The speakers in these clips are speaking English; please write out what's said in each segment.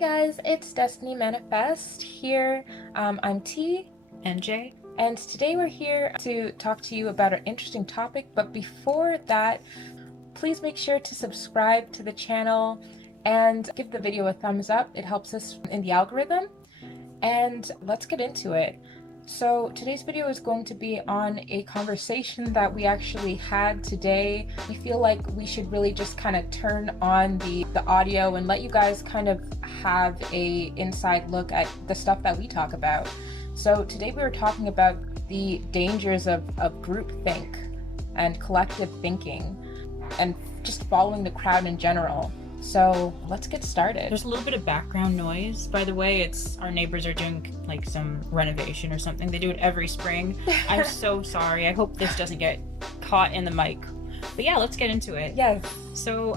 guys, it's Destiny Manifeste here. I'm T and J. And today we're here to talk to you about an interesting topic. But before that, please make sure to subscribe to the channel and give the video a thumbs up. It helps us in the algorithm. And let's get into it. So today's video is going to be on a conversation that we actually had today. We feel like we should really just kind of turn on the audio and let you guys kind of have a inside look at the stuff that we talk about. So today we were talking about the dangers of groupthink and collective thinking and just following the crowd in general. So let's get started. There's a little bit of background noise, by the way. It's our neighbors are doing like some renovation or something. They do it every spring. I'm so sorry. I hope this doesn't get caught in the mic. But yeah, let's get into it. Yes. So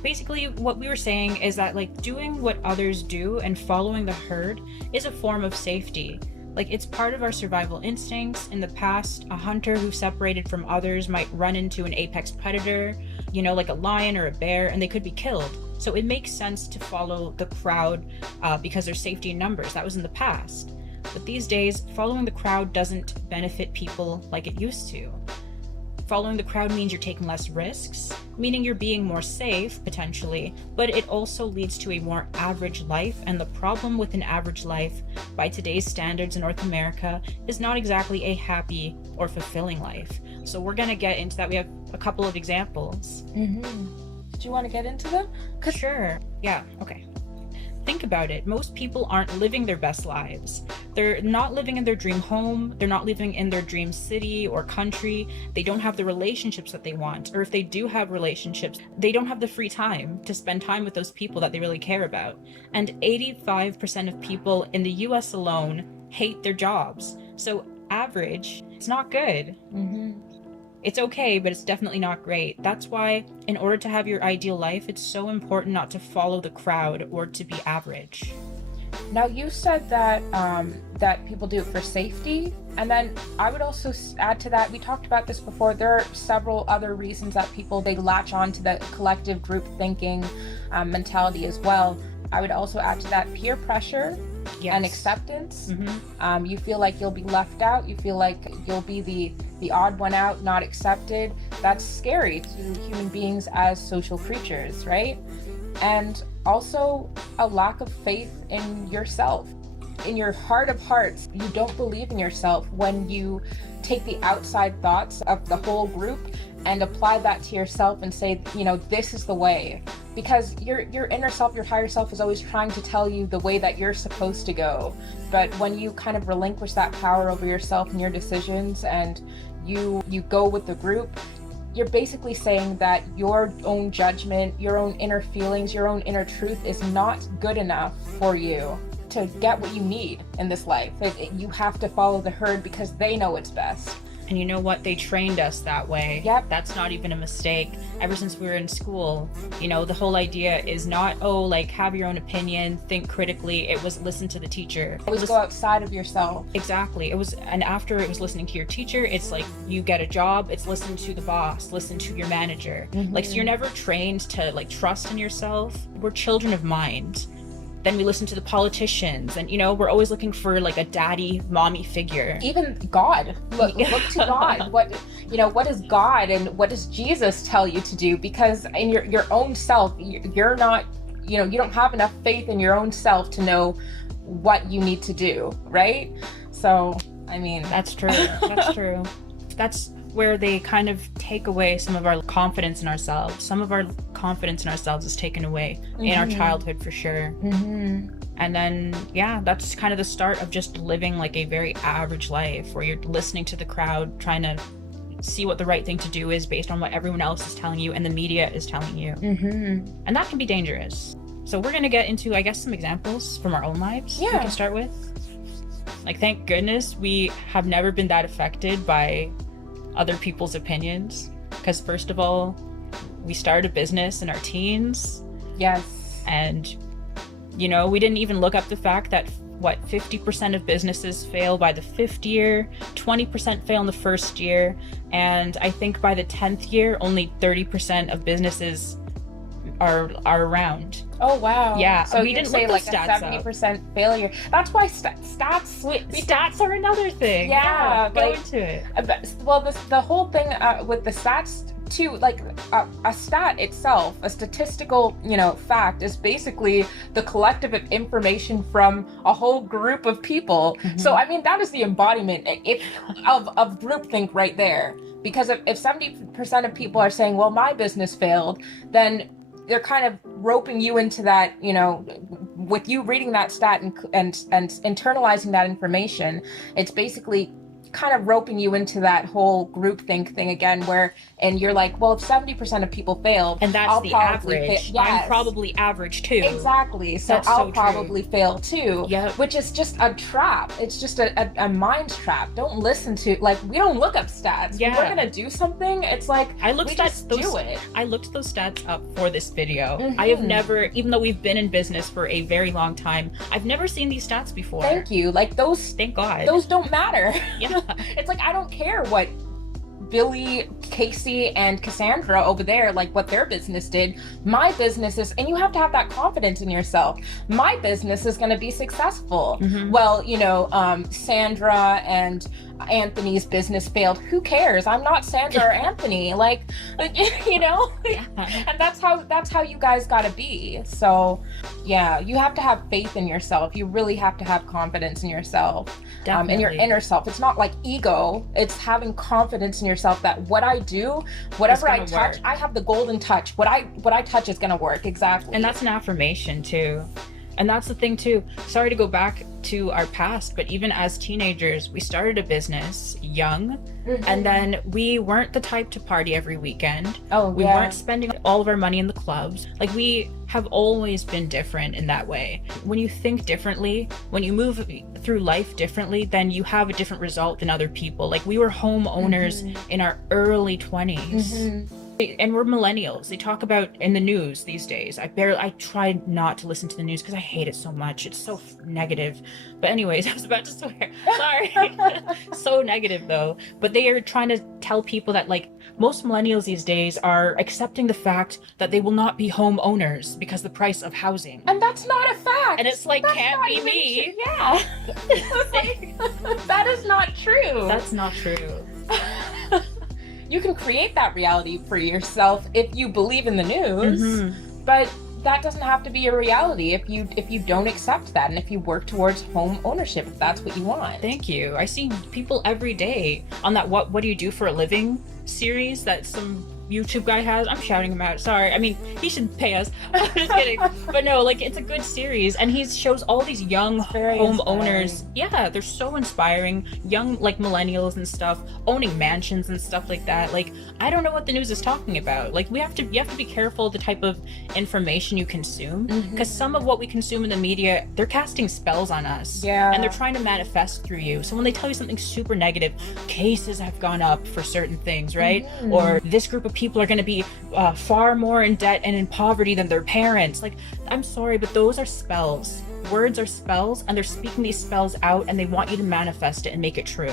basically what we were saying is that like doing what others do and following the herd is a form of safety. Like it's part of our survival instincts. In the past, a hunter who separated from others might run into an apex predator, you know, like a lion or a bear, and they could be killed. So it makes sense to follow the crowd because there's safety in numbers. That was in the past. But these days, following the crowd doesn't benefit people like it used to. Following the crowd means you're taking less risks, meaning you're being more safe, potentially, but it also leads to a more average life. And the problem with an average life, by today's standards in North America, is not exactly a happy or fulfilling life. So we're gonna get into that. We have a couple of examples. Do you want to get into them? Sure. Yeah, okay. Think about it. Most people aren't living their best lives. They're not living in their dream home. They're not living in their dream city or country. They don't have the relationships that they want. Or if they do have relationships, they don't have the free time to spend time with those people that they really care about. And 85% of people in the US alone hate their jobs. So average, it's not good. It's okay, but it's definitely not great. That's why, in order to have your ideal life, it's so important not to follow the crowd or to be average. Now, you said that that people do it for safety, and then I would also add to that, we talked about this before, there are several other reasons that people, they latch on to the collective group thinking mentality as well. I would also add to that peer pressure. Yes. And acceptance. You feel like you'll be left out. You feel like you'll be the odd one out, not accepted. That's scary to human beings as social creatures, right? And also a lack of faith in yourself. In your heart of hearts, you don't believe in yourself when you take the outside thoughts of the whole group and apply that to yourself and say, you know, this is the way. Because your inner self, your higher self is always trying to tell you the way that you're supposed to go. But when you kind of relinquish that power over yourself and your decisions and you go with the group, you're basically saying that your own judgment, your own inner feelings, your own inner truth is not good enough for you to get what you need in this life. You have to follow the herd because they know it's best. And you know what? They trained us that way. Yep. That's not even a mistake. Ever since we were in school, you know, the whole idea is not, oh, like have your own opinion, think critically. It was listen to the teacher. It was go outside of yourself. Exactly. It was, and after it was listening to your teacher, it's like you get a job, it's listen to the boss, listen to your manager. Like, so you're never trained to like trust in yourself. We're children of mind. Then we listen to the politicians, and you know, we're always looking for like a daddy, mommy figure. Even God, look to God. What is God and what does Jesus tell you to do? Because in your own self, you're not, you don't have enough faith in your own self to know what you need to do, right? So, I mean, that's true. That's true. That's where they kind of take away some of our confidence in ourselves. Some of our confidence in ourselves is taken away in our childhood for sure. And then, yeah, that's kind of the start of just living like a very average life where you're listening to the crowd, trying to see what the right thing to do is based on what everyone else is telling you and the media is telling you. And that can be dangerous. So we're going to get into, I guess, some examples from our own lives. Yeah. We can start with. Like, thank goodness we have never been that affected by other people's opinions, because first of all, we started a business in our teens. Yes. And you know, we didn't even look up the fact that 50% of businesses fail by the 5th year, 20% fail in the 1st year, and I think by the 10th year only 30% of businesses are around. Oh wow. Yeah, So we you didn't say look like those a stats 70% failure. That's why stats. Wait, stats are another thing. Yeah, Go like, into it. Well, the whole thing with the stats too, like a stat itself, a statistical, fact is basically the collective of information from a whole group of people. So I mean, that is the embodiment of groupthink right there. Because if 70% of people are saying, well, my business failed, then they're kind of roping you into that, with you reading that stat and internalizing that information. It's basically kind of roping you into that whole groupthink thing again, and you're like, well, if 70% of people failed, And that's I'll the probably average. Yes. I'm probably average too. Exactly. So That's I'll so probably fail too. Yep. Which is just a trap. It's just a mind trap. Don't listen to, we don't look up stats. Yeah. When we're gonna do something, it's like we just do it. I looked those stats up for this video. I have never, even though we've been in business for a very long time, I've never seen these stats before. Thank you. Like those. Thank God. Those don't matter. Yeah. It's like, I don't care what Billy, Casey, and Cassandra over there, like what their business did. My business is, and you have to have that confidence in yourself. My business is going to be successful. Well, Sandra and Anthony's business failed. Who cares? I'm not Sandra or Anthony. Yeah. And that's how you guys got to be. So, yeah, you have to have faith in yourself. You really have to have confidence in yourself. In your inner self. It's not like ego. It's having confidence in yourself that what I do, whatever I touch, I have the golden touch. What I touch is gonna work. Exactly. And that's an affirmation too. And that's the thing too. Sorry to go back to our past, but even as teenagers, we started a business young, and then we weren't the type to party every weekend. We weren't spending all of our money in the clubs. Like, we have always been different in that way. When you think differently, when you move through life differently, then you have a different result than other people. Like, we were homeowners in our early 20s. And we're millennials. They talk about in the news these days. I try not to listen to the news because I hate it so much. It's so negative. But anyways, I was about to swear. Sorry. So negative though. But they are trying to tell people that, like, most millennials these days are accepting the fact that they will not be homeowners because the price of housing. And that's not a fact. And it's like, that's can't be me. True. Yeah. That is not true. That's not true. You can create that reality for yourself if you believe in the news, but that doesn't have to be a reality if you don't accept that, and if you work towards home ownership, if that's what you want. Thank you. I see people every day on that what do you do for a living series that some YouTube guy has. I'm shouting him out. Sorry. I mean, he should pay us. I'm just kidding. But no, like, it's a good series, and he shows all these young homeowners. Yeah, they're so inspiring. Young, like, millennials and stuff, owning mansions and stuff like that. Like, I don't know what the news is talking about. Like, you have to be careful the type of information you consume, because some of what we consume in the media, they're casting spells on us. Yeah. And they're trying to manifest through you. So when they tell you something super negative, cases have gone up for certain things, right? Or this group of people are going to be far more in debt and in poverty than their parents. Like, I'm sorry, but those are spells. Words are spells, and they're speaking these spells out, and they want you to manifest it and make it true.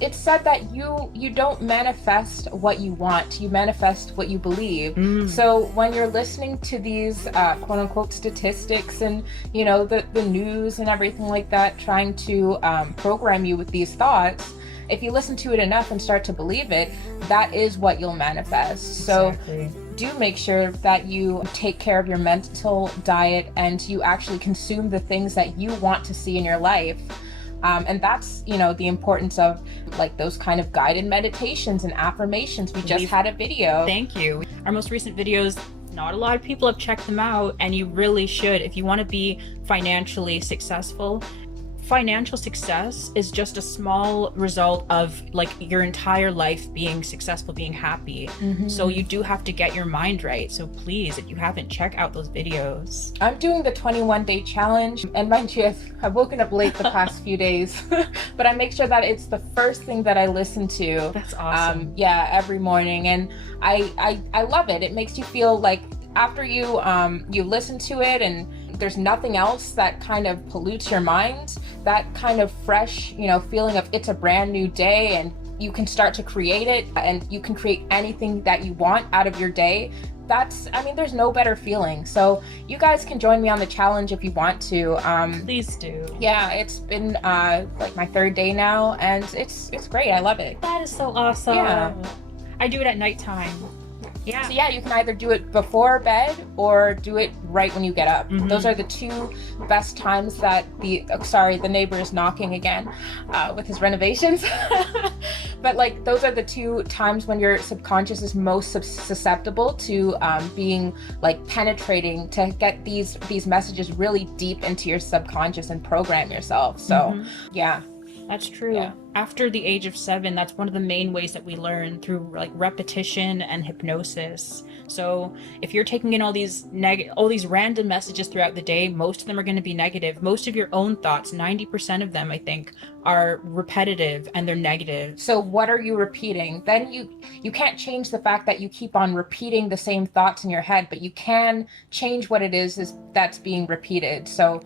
It's said that you don't manifest what you want, you manifest what you believe. So when you're listening to these quote unquote statistics and the news and everything like that trying to program you with these thoughts, if you listen to it enough and start to believe it, that is what you'll manifest. So do make sure that you take care of your mental diet and you actually consume the things that you want to see in your life. And that's, the importance of, like, those kind of guided meditations and affirmations. We just had a video. Thank you. Our most recent videos, not a lot of people have checked them out, and you really should. If you want to be financially successful, financial success is just a small result of, like, your entire life being successful, being happy. So you do have to get your mind right. So please, if you haven't, check out those videos. I'm doing the 21-day challenge, and mind you, I've woken up late the past few days, but I make sure that it's the first thing that I listen to. That's awesome. Every morning, and I love it. It makes you feel like after you listen to it and there's nothing else that kind of pollutes your mind, that kind of fresh, feeling of it's a brand new day and you can start to create it, and you can create anything that you want out of your day. There's no better feeling. So you guys can join me on the challenge if you want to. Please do. Yeah, it's been like my 3rd day now, and it's great. I love it. That is so awesome. Yeah. I do it at nighttime. Yeah. So yeah, you can either do it before bed or do it right when you get up. Mhm. Those are the 2 best times that the neighbor is knocking again with his renovations. But like, those are the 2 times when your subconscious is most susceptible to being like penetrating, to get these messages really deep into your subconscious and program yourself. So yeah. That's true. Yeah. After the age of 7, that's one of the main ways that we learn, through like repetition and hypnosis. So if you're taking in all these random messages throughout the day, most of them are going to be negative. Most of your own thoughts, 90% of them, I think, are repetitive and they're negative. So what are you repeating? Then you can't change the fact that you keep on repeating the same thoughts in your head, but you can change what it is that's being repeated. So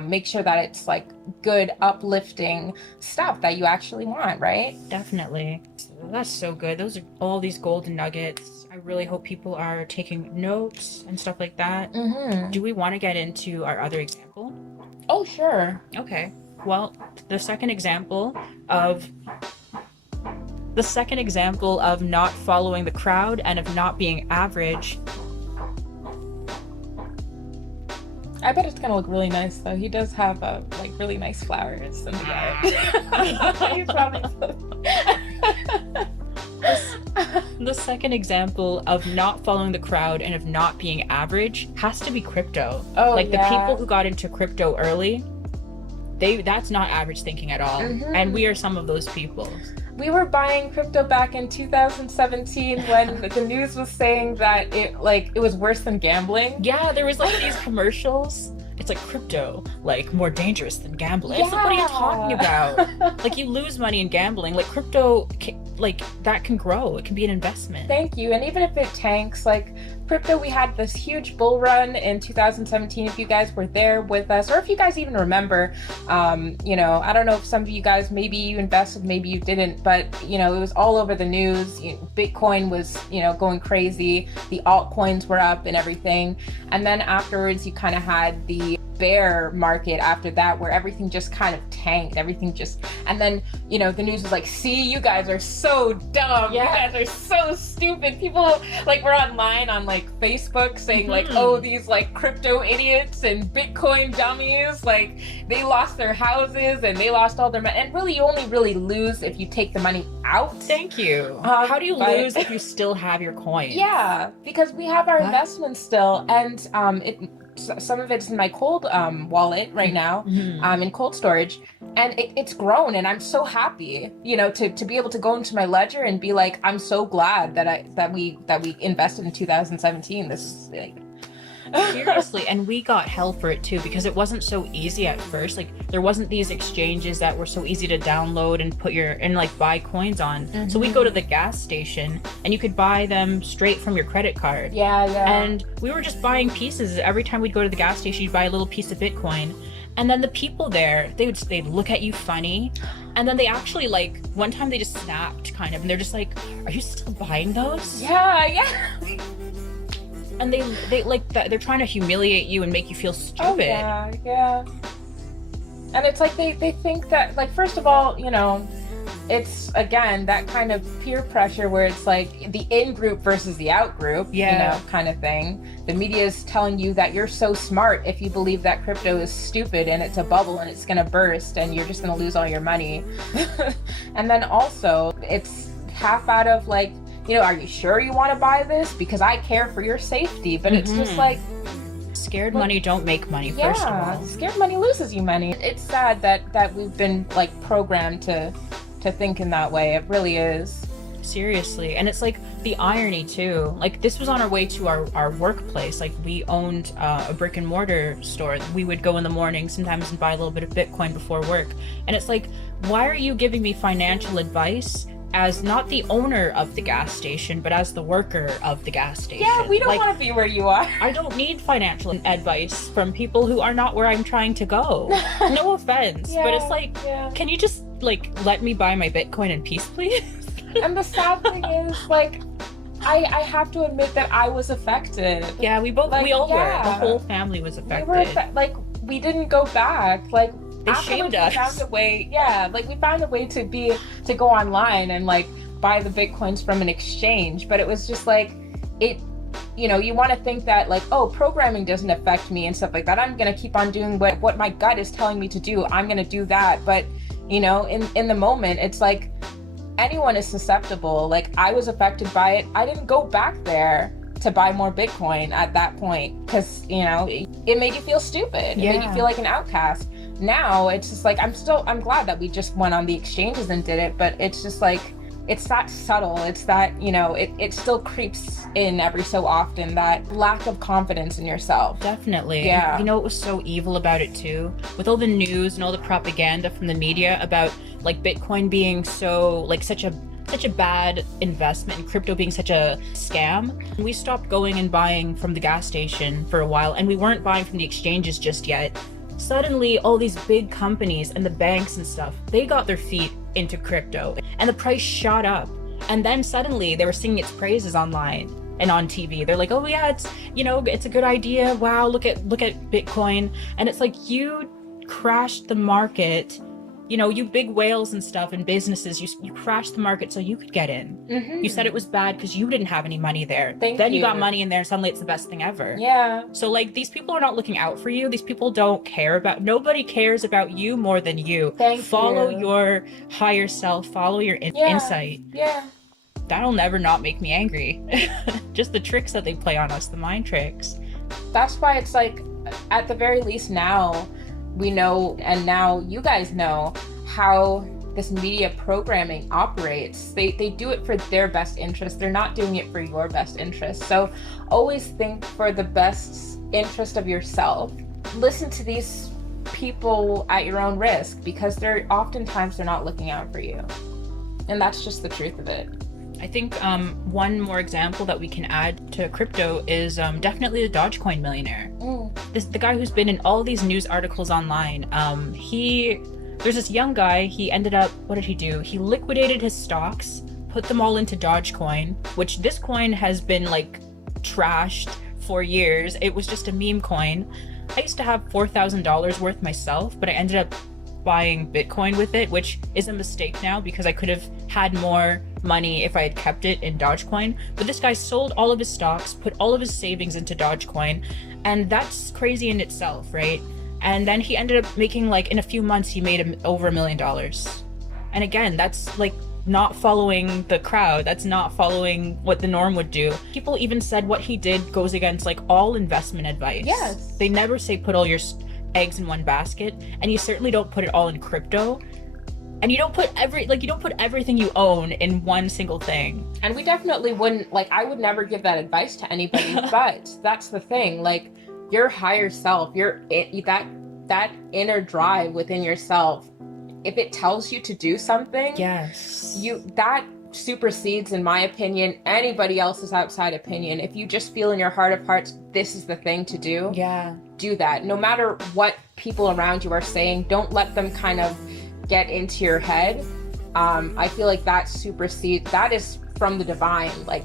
make sure that it's like good, uplifting stuff that you actually want, right? Definitely. That's so good. Those are all these golden nuggets. I really hope people are taking notes and stuff like that. Do we want to get into our other example? Oh, sure. Okay. Well, the second example of not following the crowd and of not being average. I bet it's gonna look really nice though. He does have like really nice flowers in the yard. He's probably The second example of not following the crowd and of not being average has to be crypto. Oh, like yeah. the people who got into crypto early, that's not average thinking at all. And we are some of those people. We were buying crypto back in 2017 when the news was saying that it was worse than gambling. Yeah, there was like these commercials. It's like crypto, like more dangerous than gambling. It's like, what are you talking about? Like, you lose money in gambling. Like, crypto, like, that can grow. It can be an investment. Thank you. And even if it tanks, like crypto, we had this huge bull run in 2017. If you guys were there with us, or if you guys even remember, I don't know if some of you guys, maybe you invested, maybe you didn't, but it was all over the news. Bitcoin was, going crazy. The altcoins were up and everything. And then afterwards, you kind of had the bear market after that, where everything just kind of tanked. And then the news was like, see, you guys are so dumb. Yeah. You guys are so stupid. People like were online on like Facebook saying like, oh, these like crypto idiots and Bitcoin dummies, like they lost their houses and they lost all their money. And really, you only really lose if you take the money out. Thank you. How do you lose if you still have your coins? Yeah, because we have our investments still, and some of it's in my cold wallet right now, in cold storage, and it's grown, and I'm so happy, to be able to go into my ledger and be like, I'm so glad that we invested in 2017. This is like Seriously, and we got hell for it too, because it wasn't so easy at first. Like, there wasn't these exchanges that were so easy to download and buy coins on. So we go to the gas station and you could buy them straight from your credit card. Yeah. And we were just buying pieces. Every time we'd go to the gas station, you'd buy a little piece of Bitcoin. And then the people there, they'd look at you funny. And then they actually, like, one time they just snapped, kind of, and they're just like, are you still buying those? Yeah. And they like that, they're trying to humiliate you and make you feel stupid. Oh, yeah. And it's like they think that, like, first of all, it's, again, that kind of peer pressure where it's like the in-group versus the out-group, kind of thing. The media is telling you that you're so smart if you believe that crypto is stupid and it's a bubble and it's going to burst and you're just going to lose all your money. And then also, it's half out of, like, are you sure you want to buy this? Because I care for your safety. But it's just like, scared money don't make money, first of all. Scared money loses you money. It's sad that we've been, like, programmed to think in that way. It really is. Seriously. And it's like the irony too. Like, this was on our way to our workplace. Like, we owned a brick and mortar store. We would go in the morning sometimes and buy a little bit of Bitcoin before work. And it's like, why are you giving me financial advice as not the owner of the gas station, but as the worker of the gas station? Yeah, we don't want to be where you are. I don't need financial advice from people who are not where I'm trying to go. No offense, but it's like, can you just like let me buy my Bitcoin in peace, please? And the sad thing is, like, I have to admit that I was affected. Yeah, we all were. The whole family was affected. We were like, we didn't go back. Like, they shamed us. We found a way, like we found a way to go online and like buy the Bitcoins from an exchange. But it was just like, you want to think that like, oh, programming doesn't affect me and stuff like that. I'm going to keep on doing what my gut is telling me to do. I'm going to do that. But, in the moment, it's like anyone is susceptible. Like, I was affected by it. I didn't go back there to buy more Bitcoin at that point because, it made you feel stupid. It made you feel like an outcast. Now it's just like, I'm glad that we just went on the exchanges and did it, but it's just like, it's that subtle. It's that, it still creeps in every so often, that lack of confidence in yourself. Definitely. Yeah. What was so evil about it too? With all the news and all the propaganda from the media about like Bitcoin being so like such a bad investment and crypto being such a scam, we stopped going and buying from the gas station for a while, and we weren't buying from the exchanges just yet. Suddenly all these big companies and the banks and stuff, they got their feet into crypto and the price shot up, and then suddenly they were singing its praises online and on TV. They're like, oh yeah, it's it's a good idea, wow, look at Bitcoin. And it's like, you crashed the market. You big whales and stuff and businesses, you crashed the market so you could get in. You said it was bad because you didn't have any money there. Then you got money in there and suddenly it's the best thing ever. Yeah. So like, these people are not looking out for you. These people don't care nobody cares about you more than you. Follow your higher self, follow your insight. Yeah. That'll never not make me angry. Just the tricks that they play on us, the mind tricks. That's why it's like, at the very least now, we know, and now you guys know how this media programming operates. They do it for their best interest. They're not doing it for your best interest. So always think for the best interest of yourself. Listen to these people at your own risk, because oftentimes they're not looking out for you. And that's just the truth of it. I think one more example that we can add to crypto is definitely the Dogecoin millionaire. The guy who's been in all these news articles online. There's this young guy, he ended up, what did he do? He liquidated his stocks, put them all into Dogecoin, which this coin has been like trashed for years. It was just a meme coin. I used to have $4,000 worth myself, but I ended up buying Bitcoin with it, which is a mistake now because I could have had more money if I had kept it in Dogecoin. But this guy sold all of his stocks, put all of his savings into Dogecoin, and that's crazy in itself, right? And then he ended up making, like, in a few months he made over $1 million. And again, that's like not following the crowd. That's not following what the norm would do. People even said what he did goes against like all investment advice. Yes. They never say put all your eggs in one basket, and you certainly don't put it all in crypto, and you don't put everything you own in one single thing. And we definitely wouldn't, like, I would never give that advice to anybody. But that's the thing, like, your higher self, that inner drive within yourself, if it tells you to do something, yes, that supersedes, in my opinion, anybody else's outside opinion. If you just feel in your heart of hearts, this is the thing to do, do that. No matter what people around you are saying, don't let them kind of get into your head. I feel like that supersedes, that is from the divine. Like,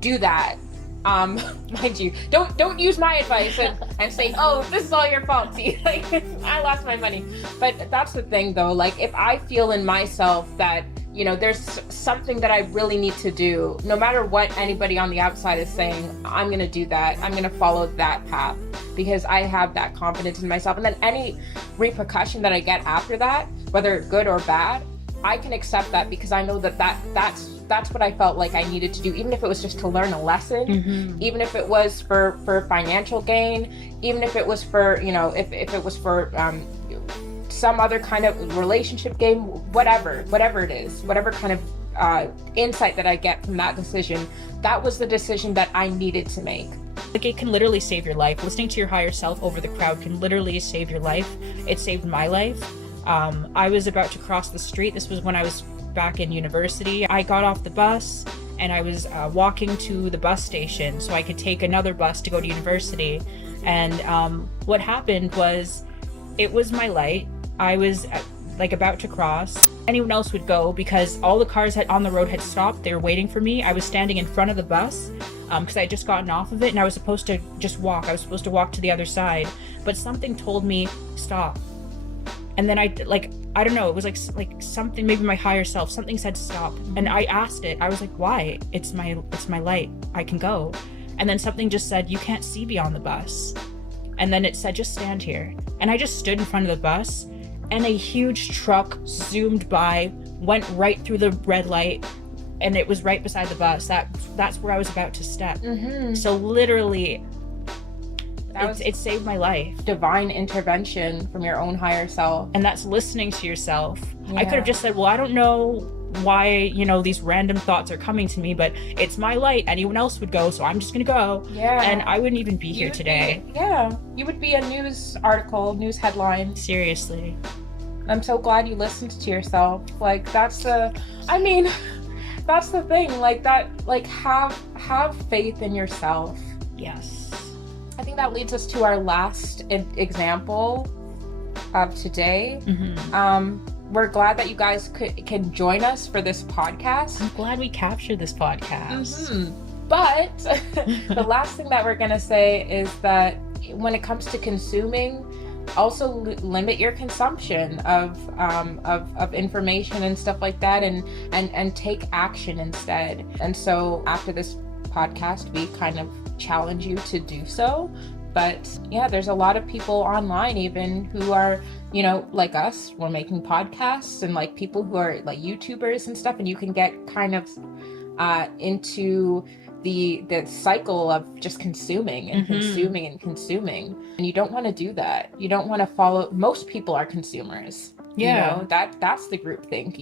do that. Mind you, don't use my advice and say, oh, this is all your fault. See, like, I lost my money. But that's the thing though, like, if I feel in myself that, there's something that I really need to do, no matter what anybody on the outside is saying, I'm going to do that. I'm going to follow that path because I have that confidence in myself. And then any repercussion that I get after that, whether good or bad, I can accept that because I know that's what I felt like I needed to do, even if it was just to learn a lesson, even if it was for financial gain, even if it was for, if it was for some other kind of relationship game, whatever it is, whatever kind of insight that I get from that decision, that was the decision that I needed to make. Like, it can literally save your life. Listening to your higher self over the crowd can literally save your life. It saved my life. I was about to cross the street. This was when I was back in university. I got off the bus and I was walking to the bus station so I could take another bus to go to university. And what happened was, it was my light. I was like about to cross. anyone else would go, because all the cars on the road had stopped. They were waiting for me. I was standing in front of the bus because I had just gotten off of it, and I was supposed to just walk. I was supposed to walk to the other side, but something told me stop. And then I don't know, it was like something, maybe my higher self, something said stop. And I asked it. I was like, why? It's my light. I can go. And then something just said, you can't see beyond the bus. And then it said, just stand here. And I just stood in front of the bus, and a huge truck zoomed by, went right through the red light, and it was right beside the bus. That's where I was about to step. So literally, it saved my life. Divine intervention from your own higher self. And that's listening to yourself. I could have just said, well, I don't know why, these random thoughts are coming to me, but it's my light. Anyone else would go, so I'm just gonna go. Yeah. And I wouldn't even be here today. You would be a news article, news headline. Seriously. I'm so glad you listened to yourself. That's the thing. Have faith in yourself. Yes. I think that leads us to our last example of today. We're glad that you guys can join us for this podcast. I'm glad we captured this podcast. But the last thing that we're going to say is that when it comes to consuming, also limit your consumption of information and stuff like that, and take action instead. And so after this podcast, we kind of challenge you to do so. But yeah, there's a lot of people online even who are, like us, we're making podcasts, and like people who are like YouTubers and stuff, and you can get kind of into the cycle of just consuming and consuming and consuming. And you don't want to do that. You don't want to follow. Most people are consumers. That's the groupthink.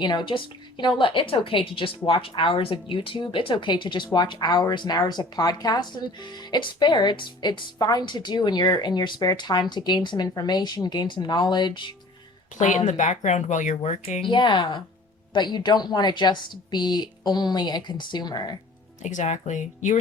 It's okay to just watch hours of YouTube. It's okay to just watch hours and hours of podcasts, and it's fair. It's fine to do in your spare time to gain some information, gain some knowledge. Play it in the background while you're working. Yeah, but you don't want to just be only a consumer. Exactly. You were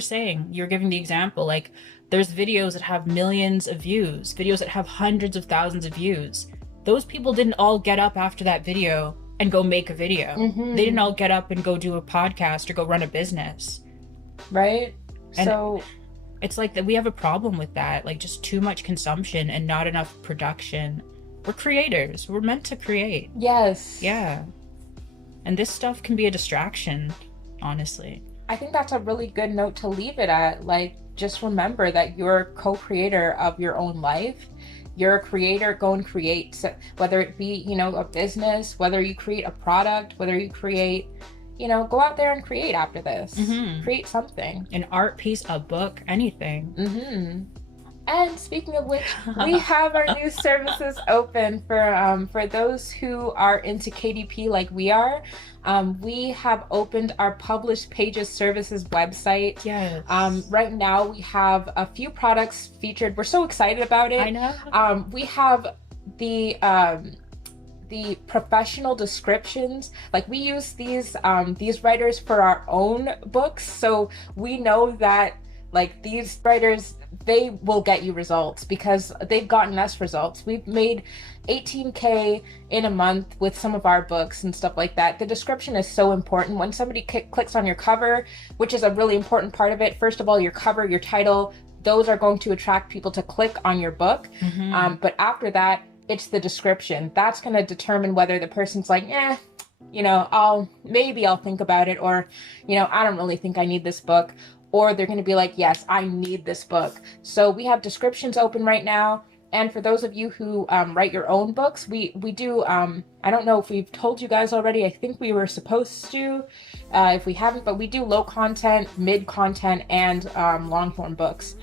giving the example, like there's videos that have millions of views, videos that have hundreds of thousands of views. Those people didn't all get up after that video and go make a video. They didn't all get up and go do a podcast or go run a business. Right? And so it's like that we have a problem with that, like just too much consumption and not enough production. We're creators. We're meant to create. Yes. Yeah. And this stuff can be a distraction, honestly. I think that's a really good note to leave it at. Just remember that you're a co-creator of your own life. You're a creator. Go and create. So whether it be, a business, whether you create a product, whether you create, go out there and create after this. Create something. An art piece, a book, anything. And speaking of which, we have our new services open for those who are into KDP like we are. We have opened our published pages services website. Yes. Right now we have a few products featured. We're so excited about it. I know. We have the professional descriptions. We use these writers for our own books, so we know that these writers, they will get you results because they've gotten us results. We've made 18K in a month with some of our books and stuff like that. The description is so important. When somebody clicks on your cover, which is a really important part of it, first of all, your cover, your title, those are going to attract people to click on your book. But after that, it's the description. That's going to determine whether the person's like, I'll think about it, or, I don't really think I need this book. Or they're going to be like, yes, I need this book. So we have descriptions open right now. And for those of you who write your own books, we do, I don't know if we've told you guys already. I think we were supposed to, if we haven't, but we do low content, mid content, and long form books.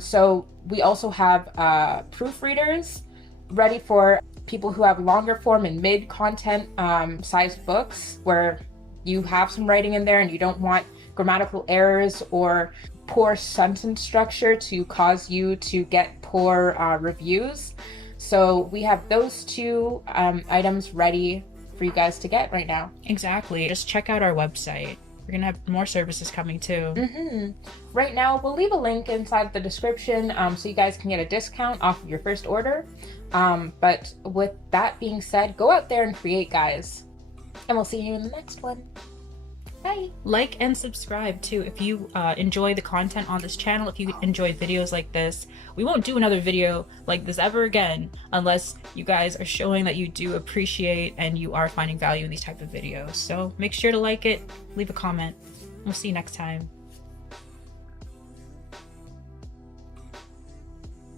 So we also have proofreaders ready for people who have longer form and mid content sized books where you have some writing in there and you don't want grammatical errors or poor sentence structure to cause you to get poor reviews. So we have those two items ready for you guys to get right now. Exactly. Just check out our website. We're gonna have more services coming too. Right now, we'll leave a link inside the description so you guys can get a discount off of your first order. But with that being said, go out there and create, guys. And we'll see you in the next one. Bye. Like and subscribe too if you enjoy the content on this channel. If you enjoy videos like this, we won't do another video like this ever again unless you guys are showing that you do appreciate and you are finding value in these type of videos. So make sure to like it, leave a comment. We'll see you next time.